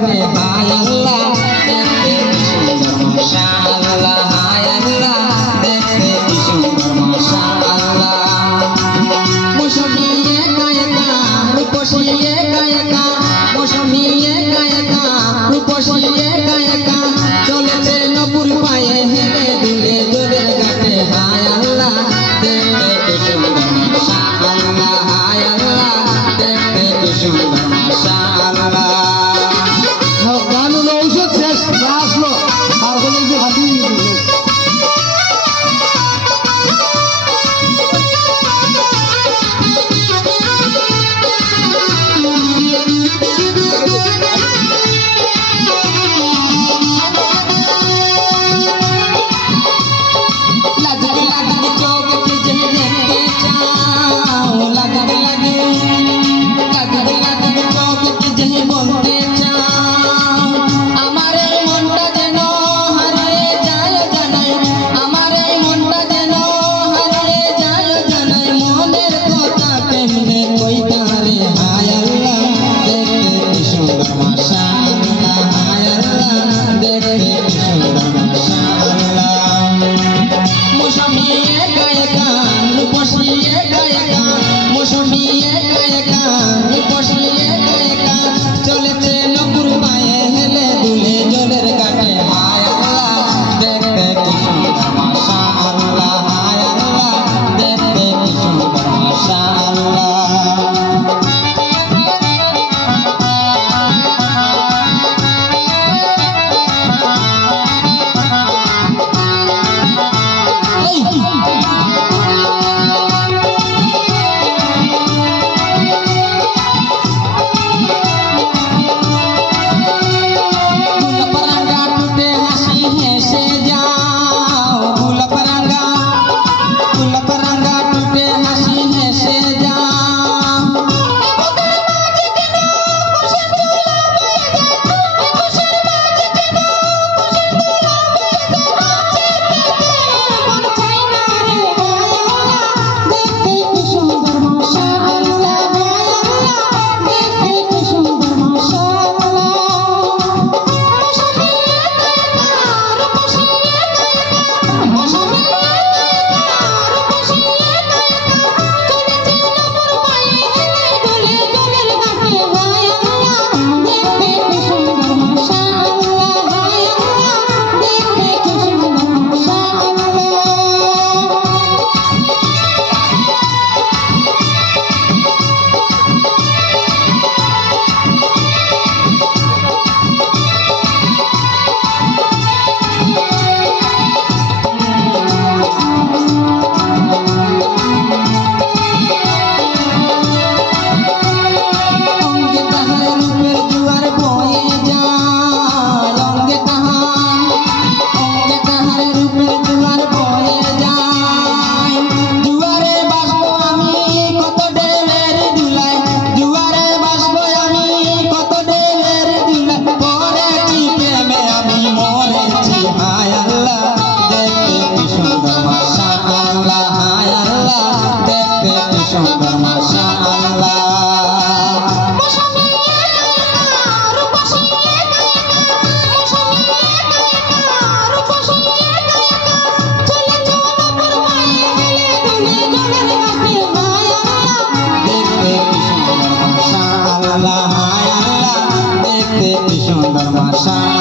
হায় sa